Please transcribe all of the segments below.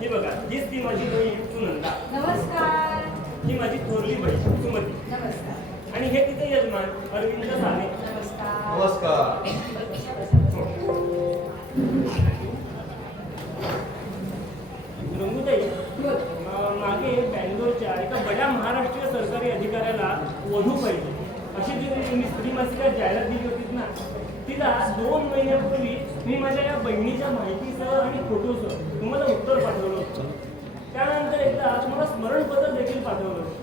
ही बघा हीच ती माझी बहीण सुनंदा. नमस्कार. ही माझी थोरली बहीण सुमती. नमस्कार. आणि हे तिथे यजमान अरविंद साने. नमस्कार. नमस्कार. रंगूताई बोल. अं, मागे बँगलोरच्या एका बड्या महाराष्ट्रीय सरकारी अधिकाऱ्याला वधू पाहिजे अशी जी तुम्ही स्त्री मासिकात जाहिरात दिली होतीत ना तिला दोन महिन्यापूर्वी मी माझ्या या बहिणीच्या माहितीसह आणि फोटोसह तुम्हाला उत्तर पाठवलं होतं. त्यानंतर एकदा तुम्हाला स्मरणपत्र देखील पाठवलं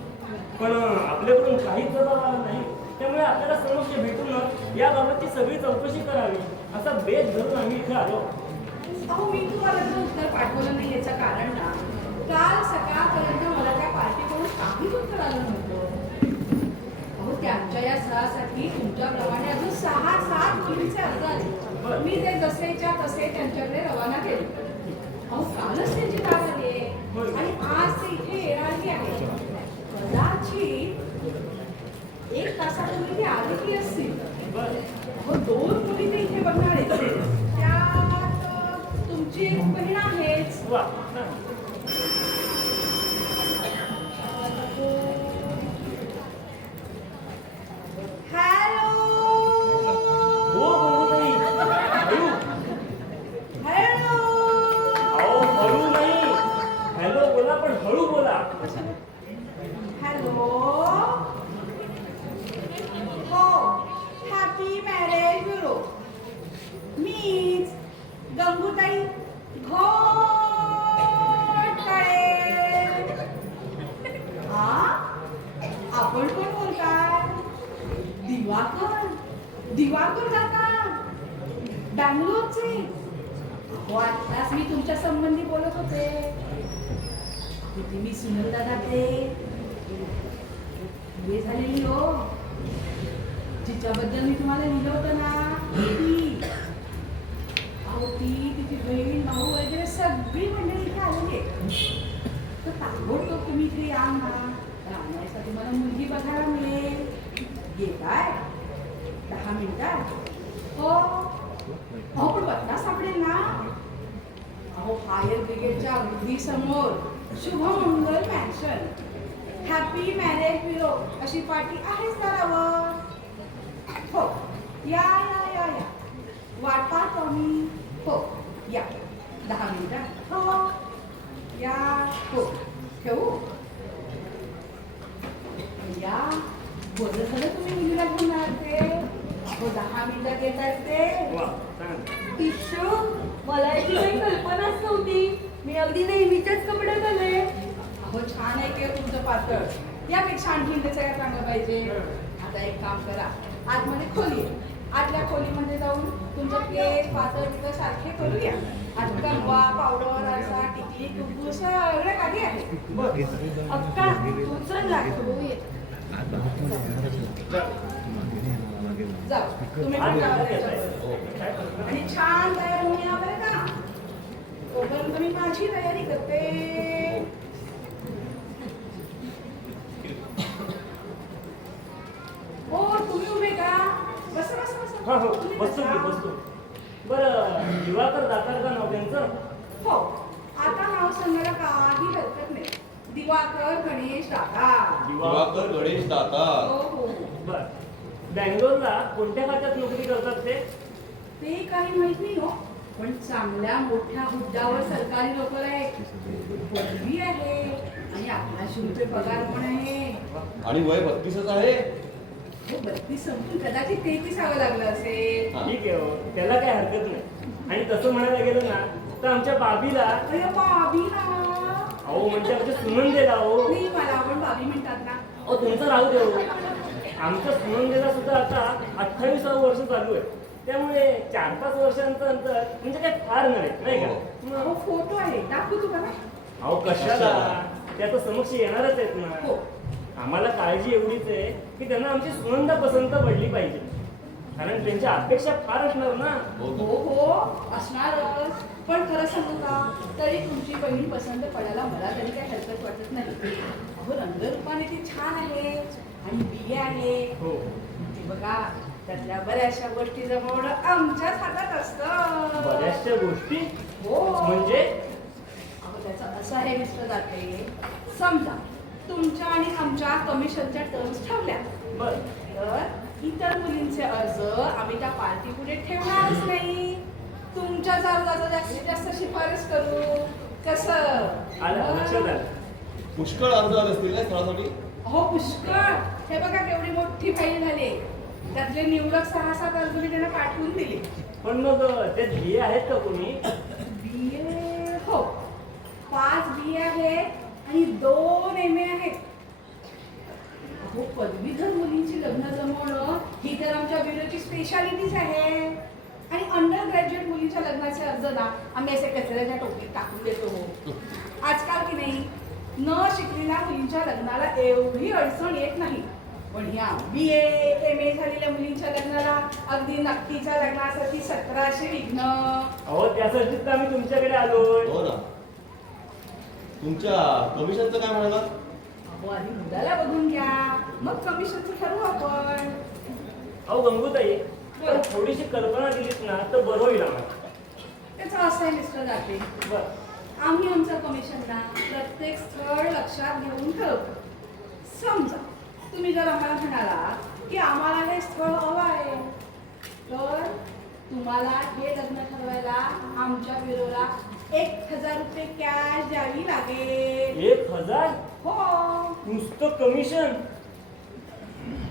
पण आपल्याकडून काहीच जबाब आला नाही. त्यामुळे आपल्याला समक्ष भेटून याबाबतची सगळी चौकशी करावी असा बेत धरून आम्ही इथे आलो. अहो मी तुम्हाला जर उत्तर पाठवलं नाही याचं कारण ना काल सकाळपर्यंत मला त्या पार्टीकडून काहीच उत्तर आलं नव्हतं. अहो त्यांच्या या सहासाठी तुमच्याप्रमाणे अजून सहा सात मुलींचे अर्ज आले. मी ते जसेच्या तसे त्यांच्याकडे रवाना केले. कालच त्यांची तार आली आहे आणि आज ते इथे येणारही आहे कदाचित एक तासापूर्वी ती आलेली असतील. दोन मुली ते इथे बघणार आहेत. त्यात तुमची एक बहीण आहेच. दिवाकर काका बँगलोरचे. हो आत्ताच मी तुमच्या संबंधी बोलत होते. किती मी दादा ते हे झालेली हो. जिच्याबद्दल मी तुम्हाला लिहिलं होतं ना अहो ती तिची बहीण भाऊ वगैरे सगळी मंडळी इथे आलेली आहे तर ताबडतोब तुम्ही इथे या ना राहण्यासाठी मला मुलगी बघायला मिळेल. येताय दहा मिनिटात हो. अहो पण पत्ता सापडेल ना? अहो फायर ब्रिगेडच्या अगदी समोर शुभमंगल मॅन्शन हॅपी मॅरेज विरो अशी पार्टी आहेच दारावर हो. या या या या. वाटा कमी हो. या. दहा मिनिटात हो. या. हो. ठेवू? या. बरं झालं तुम्ही मुलीला घेऊन आले हो दहा मिनिटात येत आहेत ते पिशू मला याची काही कल्पनाच नव्हती. मी अगदी नेहमीच्याच कपड्यात आले. अहो छान आहे की तुमचं पातळ. यापेक्षा आणखी काय चांगलं पाहिजे. आता एक काम करा. आतमध्ये खोली. आतल्या खोलीमध्ये जाऊन तुमचं केस पातळ तिथं सारखे करूया. आत कंगवा पावडर आरसा टिकली कुंकू सगळं काही आहे. अक्का तू चल जाऊ. तुम्ही पण त्याच्यावर. आणि छान तयार होऊन या बरं का? तोपर्यंत मी माझी तयारी करते. हो तुम्ही उभे का? बस बस बस. हा हो. तुम्ही बसतो बसा. की बसतो. बरं दिवाकर दातार का नाव त्यांचं हो. आता नाव सांगायला काही हरकत नाही. दिवाकर गणेश दादा दिवाकर गणेश दाता हो हो हो. बर. बँगलोरला कोणत्या खात्यात नोकरी करतात ते? ते काही माहीत नाही हो. पण चांगल्या मोठ्या हुद्द्यावर सरकारी नोकर आहे पदवी आहे आणि अकराशे रुपये पगार पण आहे. आणि वय बत्तीसच आहे? हो बत्तीस संपून कदाचित तेहतीस हवं लागलं असेल. हा. ठीक आहे हो. त्याला काय हरकत नाही. आणि तसं म्हणायला गेलं ना तर आमच्या बाबीला अरे बाबी ना अहो म्हणजे आमच्या सुनंदेला हो. नाही मला आपण बाबी म्हणतात ना. अहो तुमचं राहू दे हो आमच्या सुनंदेला सुद्धा आता अठ्ठावीसावं वर्ष चालू आहे. त्यामुळे चार पाच वर्षांचं अंतर म्हणजे काय फार नाही नाही का? मग- फोटो आहे. दाखवू तुम्हाला? अहो कशाला? कशाला? त्या तर समक्ष येणारच आहेत ना. हो. आम्हाला काळजी एवढीच आहे की त्यांना आमची सुनंदा पसंत पडली पाहिजे. कारण त्यांच्या अपेक्षा फार असणार ना. हो. हो हो. असणारच पण खरं सांगू का? तरी तुमची बहीण पसंत पडायला मला तरी काही हरकत वाटत नाही. अहो रंगरूपाने ती छान आहे. आणि बी ए आहे हो. ते बघा त्यातल्या बऱ्याचशा गोष्टी जमवणं आमच्याच हातात असतं. बऱ्याचशा गोष्टी? हो. म्हणजे? अहो त्याचं असं आहे मिस्टर दाते समजा तुमच्या आणि आमच्या कमिशनच्या टर्म्स ठेवल्या बर. तर इतर मुलींचे अर्ज आम्ही त्या पार्टी पुढे ठेवणारच नाही. तुमच्याच अर्जाचं जास्तीत जास्त शिफारस करू. कसं? आलं लक्षात आलं. पुष्कळ अर्ज आले असतील ना स्थळासाठी? हो पुष्कळ. हे बघा केवढी मोठी फाईल झाली त्यातले निवडक सहा सात अर्ज मी त्यांना पाठवून दिले. पण मग ते ध्येय आहेत का कोणी? बी ए हो. पाच बी ए आहेत आणि दोन एम ए आहेत. अहो पदवीधर मुलींची लग्न जमवणं ही तर आमच्या ब्युरोची स्पेशालिटीच आहे. आणि अंडर ग्रॅज्युएट मुलींच्या लग्नाचे अर्ज ना आम्ही असे कचऱ्याच्या टोपीत टाकून देतो. आजकाल की नाही न शिकलेल्या मुलींच्या लग्नाला एवढी अडचण येत नाही. पण ह्या बी ए एम ए झालेल्या मुलींच्या लग्नाला अगदी नक्कीच्या लग्नासाठी सतराशे विघ्न. अहो त्यासाठीच तर आम्ही तुमच्याकडे आलोय. हो ना. तुमच्या कमिशनचं काय म्हणाला? अहो आधी मुलाला बघून घ्या. मग कमिशनचं ठरवू आपण. अहो गंगूताई पण थोडीशी कल्पना दिलीत ना तर बरं होईल आम्हाला. त्याचं असं आहे मिस्टर दाते. बर. आम्ही आमच्या कमिशनला प्रत्येक स्थळ लक्षात घेऊन ठरवतो. समजा. तुम्ही जर आम्हाला म्हणाला की आम्हाला हे स्थळ हवं आहे तर तुम्हाला हे लग्न ठरवायला आमच्या ब्युरोला एक हजार रुपये कॅश द्यावी लागेल. एक हजार? हो. नुसतं कमिशन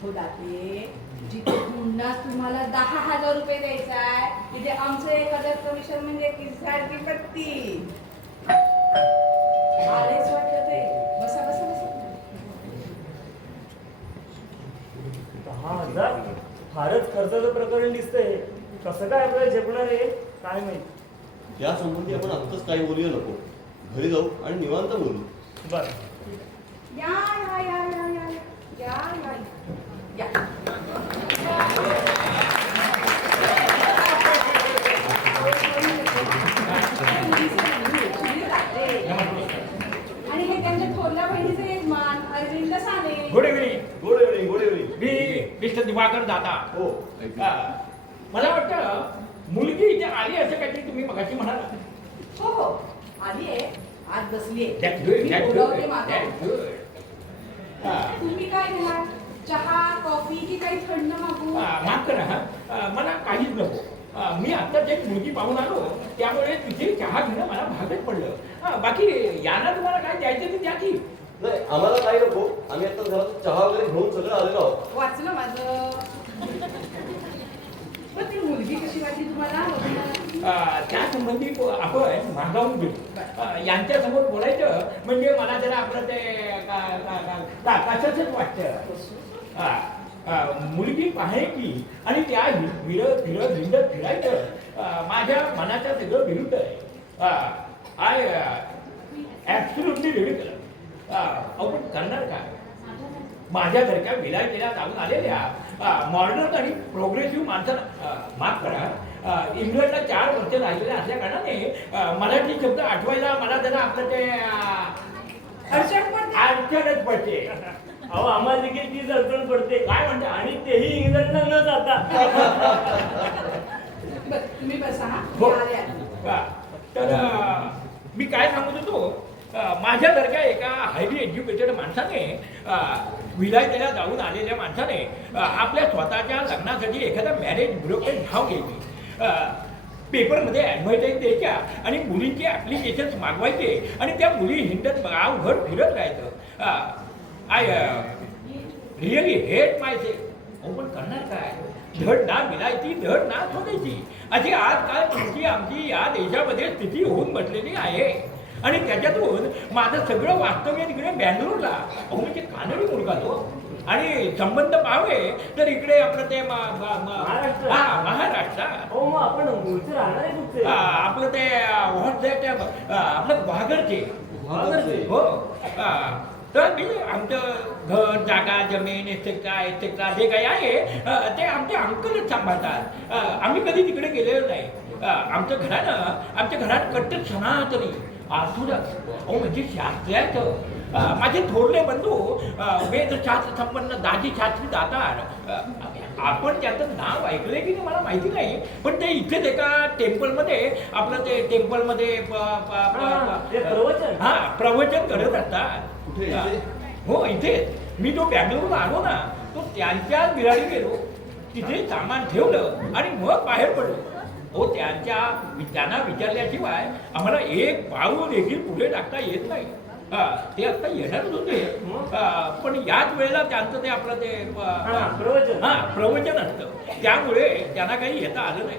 हो दाते जिथे पुन्हा तुम्हाला दहा हजार रुपये द्यायचा आहे तिथे आमचं एक हजार कमिशन म्हणजे किसारखी पत्ती आलेच वाटलं. हजार फारच खर्चाचं प्रकरण दिसतंय. कसं काय आपल्याला झेपणार आहे काय माहीत? या संबंधी आपण आत्ताच काही बोलूया नको. घरी जाऊ आणि निवांत बोलू. बर. या या या या या या या या आणि हे त्यांच्या थोरल्या बहिणीचे यजमान Arvind Sane good evening good evening good evening मी मिस्टर दिवाकर दादा. हो. हा. मला वाटतं मुलगी इथे आली असं काहीतरी तुम्ही मगाशी म्हणाला. हो हो. आली आहे. आज बसली That's good, that's good, बोलावते माझा that's good. हा. तुम्ही काय घ्याल चहा कॉफी की काही थंड मागू? हा, माफ करा हा. मला काहीच नको. मी आत्ताच एक मुलगी पाहून आलो त्यामुळे तिथे चहा घेणं मला भागच पडलं. हा, बाकी यांना तुम्हाला काय द्यायचं ते द्या की. नाही आम्हाला काही नको. आम्ही आता घरात चहा वगैरे घेऊन सगळं आलेलो आहोत. वाचलं माझं. पण ती मुलगी कशी वाटली तुम्हाला? आ, त्या संबंधी आपण मागावून घेऊ. आ, यांच्यासमोर बोलायचं म्हणजे मला जरा आपलं ते का- का- का- का- कशाचंच वाटतं. आ, मुलगी पाहायची आणि त्या हि- फिरत फिरत हिंडत फिरायचं आ, माझ्या मनाच्या सगळं विरुद्ध आहे. आय ॲब्सुल्युटली रिडिकल आपण करणार काय? माझ्यासारख्या विलायतेला जाऊन आलेल्या? मॉडर्न आणि प्रोग्रेसिव्ह माणसाला माफ करा. इंग्लंडला चार वर्ष राहिलेल्या असल्या कारणाने मराठी शब्द आठवायला मला जरा आपलं ते अडचणच पडते. अहो आम्हाला देखील तीच अडचण पडते. काय म्हणते? आणि तेही इंग्लंडला न जाता. तुम्ही बसा हा. तर मी काय सांगत होतो? माझ्यासारख्या एका हायली एज्युकेटेड माणसाने अ, विलायतेला जाऊन आलेल्या माणसाने आपल्या स्वतःच्या लग्नासाठी एखादा मॅरेज ब्युरोकडे धाव घ्यायची. पेपरमध्ये ॲडव्हर्टाईज द्यायच्या आणि मुलींचे ॲप्लिकेशन्स मागवायचे आणि त्या मुली हिंडत गावभर फिरत राहायचं. आय रिअली हेट पाहिजे हो पण करणार काय? धड ना मिळायची धड ना शोधायची अशी आजकाल तुमची आमची या देशामध्ये स्थिती होऊन बसलेली आहे. आणि त्याच्यातून माझं सगळं वास्तव्य तिकडे बँगलोरला. अहो म्हणजे कानडी मुलगा तो. आणि संबंध पाहावे तर इकडे आपलं ते म- म- म- महाराष्ट्र. हा महाराष्ट्रात हो मग आपण मूळचे राहणार आहे कुठचे आपलं ते आपलं वाघरचे. वाघरचे. हो. तर मी आमचं घर जागा जमीन एसेट्रा एसेट्रा जे काही आहे अ, ते आमचे अंकलच सांभाळतात. अ, आम्ही कधी तिकडे गेलेलो नाही. अ, आमचं घरानं आमच्या घरात कट्ट सनातनी. अहो म्हणजे शास्त्राचं अ, माझे थोरले बंधू वेदशास्त्र संपन्न दाजी शास्त्री अ, आपण त्याचं नाव ऐकलंय की नाही मला माहिती नाही पण ते इथेच एका टेम्पलमध्ये आपलं ते टेम्पलमध्ये हा, प्रवचन. हा प्रवचन करत असतात? हो इथे मी तो बँगलोरला आलो ना तो त्यांच्या बिराडी गेलो तिथे सामान ठेवलं आणि मग बाहेर पडलो हो त्यांच्या त्यांना विचारल्याशिवाय आम्हाला एक पाऊल देखील पुढे टाकता येत नाही. हा, ते आता येणारच होते. पण याच वेळेला त्यांचं ते आपलं ते प्रवचन. हा प्रवचन असतं. त्यामुळे त्यांना काही येता आलं नाही.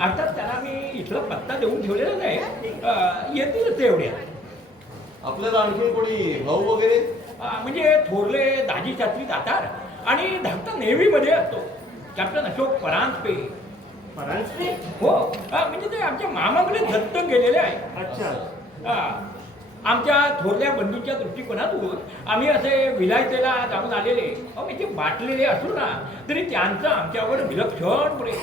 अर्थात त्यांना मी इथला पत्ता देऊन ठेवलेला नाही अ, येतीलच ते एवढ्या. आपल्याला आणखी कोणी भाऊ वगैरे? म्हणजे थोरले दाजी शास्त्री जातात आणि धाकटा नेव्हीमध्ये असतो. कॅप्टन अशोक परांजपे. फरांसचे हो. अ, म्हणजे ते आमच्या मामाकडे दत्तक गेलेले आहे. अच्छा. आमच्या थोरल्या बंधूच्या दृष्टिकोनातून आम्ही असे विलायतेला जाऊन आलेले. अहो म्हणजे बाटलेले असू ना तरी त्यांचं आमच्यावर विलक्षण प्रेम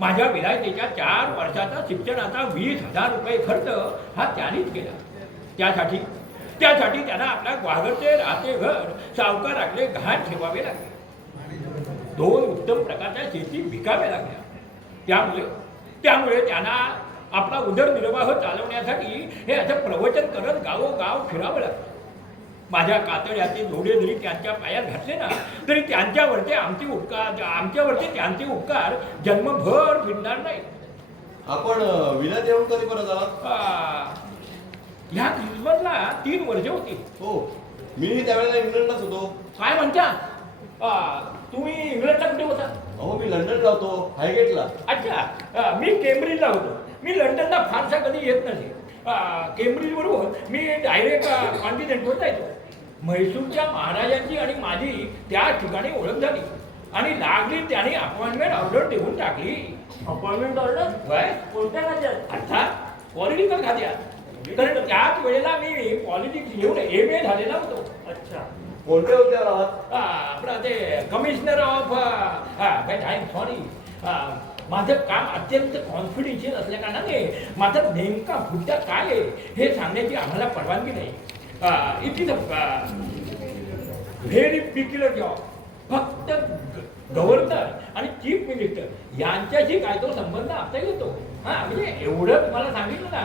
माझ्या विलायतेच्या चार वर्षाचा शिक्षणाचा वीस हजार रुपये खर्च हा त्यानेच केला. त्यासाठी त्यासाठी त्यांना आपल्या ग्वागरचे राहते घर सावकाराकडे घाण ठेवावे लागले. दोन उत्तम प्रकारच्या शेती विकाव्या लागल्या. त्यामुळे त्यामुळे त्यांना आपला उदरनिर्वाह चालवण्यासाठी हे असं प्रवचन करत गावोगाव फिरावं लागतं. माझ्या कातड्याचे जोडे जरी त्यांच्या पायात घातले ना तरी त्यांच्यावरचे आमचे उपकार आमच्यावरचे त्यांचे उपकार जन्मभर फिरणार नाही आपण विलायत येऊन कधी परत आलात? आ, ह्या क्रिसमसला तीन वर्ष होती. हो. मीही त्यावेळेला इंग्लंडलाच होतो. काय म्हणता? तुम्ही इंग्लंडला कुठे होता? अहो मी लंडनला होतो हायगेटला. अच्छा अ, मी केम्ब्रिजला होतो. मी लंडनला फारसा कधी येत नसे केम्ब्रिज बरोबर मी डायरेक्ट कॉन्टिनेंटवर जायचो. म्हैसूरच्या महाराजांची आणि माझी त्या ठिकाणी ओळख झाली. आणि लागली त्याने अपॉइंटमेंट ऑर्डर देऊन टाकली. Appointment order? काय कोणत्या राज्यात? अर्थात पॉलिटिकल खात्यात. कारण त्याच वेळेला मी पॉलिटिक्स घेऊन एम ए झालेला होतो. अच्छा कोणत्या आहात आपलं ते commissioner of I M sorry माझं काम अत्यंत कॉन्फिडेन्शियल असल्या कारणाने माझा नेमका मुद्दा काय आहे हे सांगण्याची आम्हाला परवानगी नाही. It is a very peculiar job फक्त गव्हर्नर आणि चीफ मिनिस्टर यांच्याशी काय तो संबंध आता येतो हा म्हणजे एवढं तुम्हाला सांगितलं ना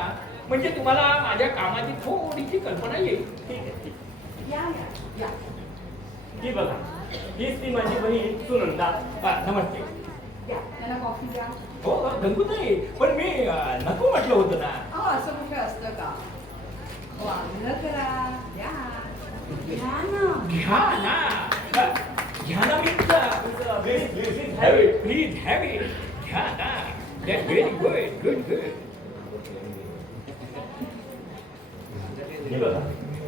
म्हणजे तुम्हाला माझ्या कामाची थोडीशी कल्पना येईल. ही बघा. हीच ती माझी बहीण सुनंदा. नमस्ते. हो गंगूताई पण मी अ, नको म्हटलं होतं ना. अहो असं कुठे असतं का? हो आग्रह करा. या. घ्या ना. घ्या ना. अ, घ्या ना मी it. प्लीज हॅव इट घ्या ना. That very good good good ही बघा.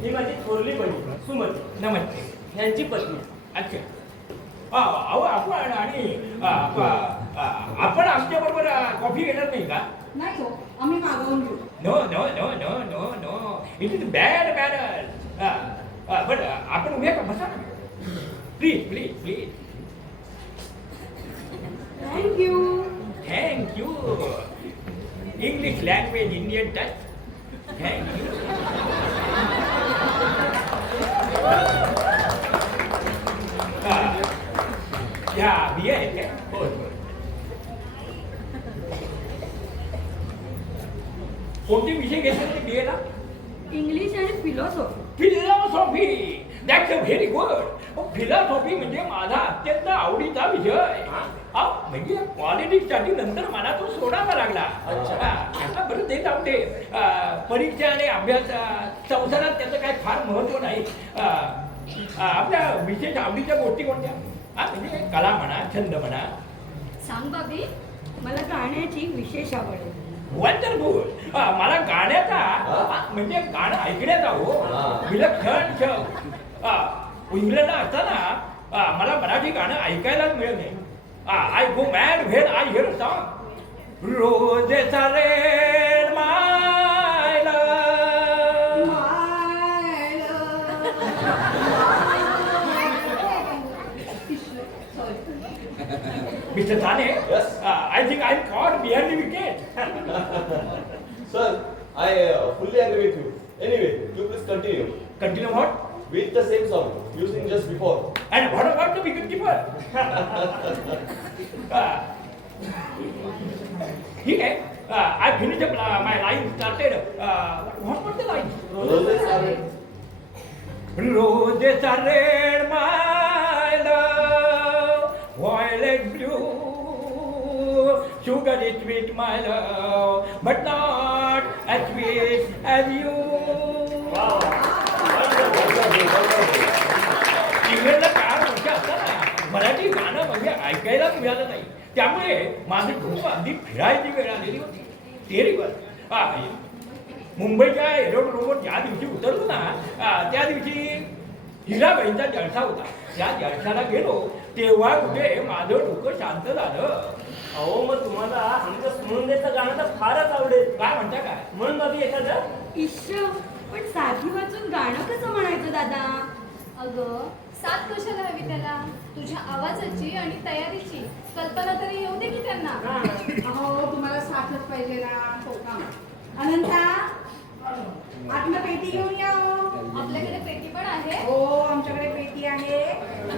ही माझी थोरली बहीण. सुमती नमस्ते यांची पत्नी अच्छा अ, अहो आपण आणि अ, अ, अ, आपण आमच्या बरोबर कॉफी घेणार नाही का नाही हो आम्ही मागवून घेऊ no no no no no no it is bad manner but आपण उभ्या का बसा ना please please please thank you Thank you. English language, Indian touch. या बिया आहेत काय हो हो. कोणते विषय घेतले ते बिएला इंग्लिश आणि philosophy. Philosophy. That's a very good philosophy म्हणजे माझा अत्यंत आवडीचा विषय. अहो, म्हणजे पॉलिटिक्ससाठी नंतर मला तो सोडावा लागला. अच्छा. हा, आता बरं ते जाऊ दे अं, परीक्षा आणि अभ्यास अं, संसारात त्याचं काही फार महत्त्व नाही. अं, आपल्या विशेष आवडीच्या गोष्टी कोणत्या? हा म्हणजे कला म्हणा छंद म्हणा. सांग बाबी मला गाण्याची विशेष आवड आहे. वंडरफुल मला गाण्याचा म्हणजे गाणं ऐकण्याचा हो. विलक्षण छंद. इंग्लंडला असताना मला मराठी गाणं ऐकायलाच मिळत नाही. I go mad when I hear song रोज चालेल my mister Sane Yes. I think I am caught behind the wicket sir I fully agree with you anyway you please continue continue what With the same song, using just before. And what about the wicket keeper ठीक आहे I finish my line started what what the line Roses are Roses are red, my violet blue. Sugar is sweet, my love, but not as sweet as you. वा चार वर्ष असताना मराठी गाणं म्हणजे ऐकायलाच मिळालं नाही. त्यामुळे माझं खूप अगदी फिरायची वेळ आलेली होती. ते रिवर मुंबईच्या एरोड रोडवर ज्या दिवशी उतरलो ना त्या दिवशी हिराबाईंचा जलसा होता. त्या जलसाला गेलो. तेव्हा कुठे? माझं डोकं शांत झालं. अहो मग तुम्हाला आमच्या सुनंदेचं गाणं तर फारच आवडेल. काय म्हणता काय? म्हणून बाबी एखादं. इश्श पण साधी वाचून गाणं कसं म्हणायचं दादा? अगं साथ कशाला हवी त्याला? तुझ्या आवाजाची आणि तयारीची. कल्पना तरी येऊ दे की त्यांना. हा. अहो तुम्हाला साथच पाहिजे ना. हो का? अनंता आतनं पेटी घेऊन या हो. आपल्याकडे पेटी पण आहे हो आमच्याकडे पेटी आहे आणि आमचा अनंता छान पेटी बनवता. पाटीत माझी. ठीक आहे हो. थांबा. आणि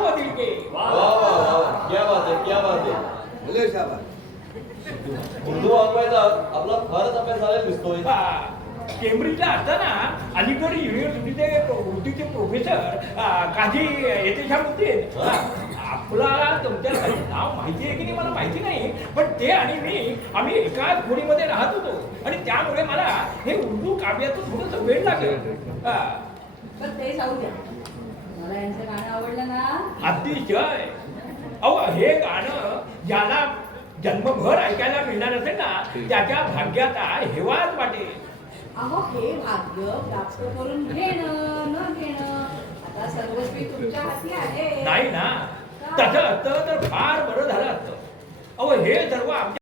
हुआ दिल के वाह वाह वाह क्या बात है क्या बात है भले शाबास. उर्दू वाङ्मयाचा आपला फारच अभ्यास झालेला दिसतोय. हा, केम्ब्रिजला असताना अलीगड युनिव्हर्सिटीचे उर्दूचे प्रोफेसर काझी येतेशाह होते हा, आपला तुमच्या नाव माहिती आहे की नाही मला माहिती नाही पण ते आणि मी आम्ही एकाच खोलीमध्ये राहत होतो. आणि त्यामुळे मला हे उर्दू काव्याचं थोडंसं वेळ लागलं. हा, पण ते जाऊ द्या. मला यांचं गाणं आवडलं ना? अतिशय. अहो हे गाणं ज्याला जन्मभर ऐकायला मिळणार असेल ना त्याच्या भाग्याचा हेवाच वाटेल. अहो हे भाग्य प्राप्त करून घेणं न घेणं आता सर्वस्वी तुमच्या हाती आहे. नाही ना तसं असतं तर फार बरं झालं असतं. अहो हे सर्व आमच्या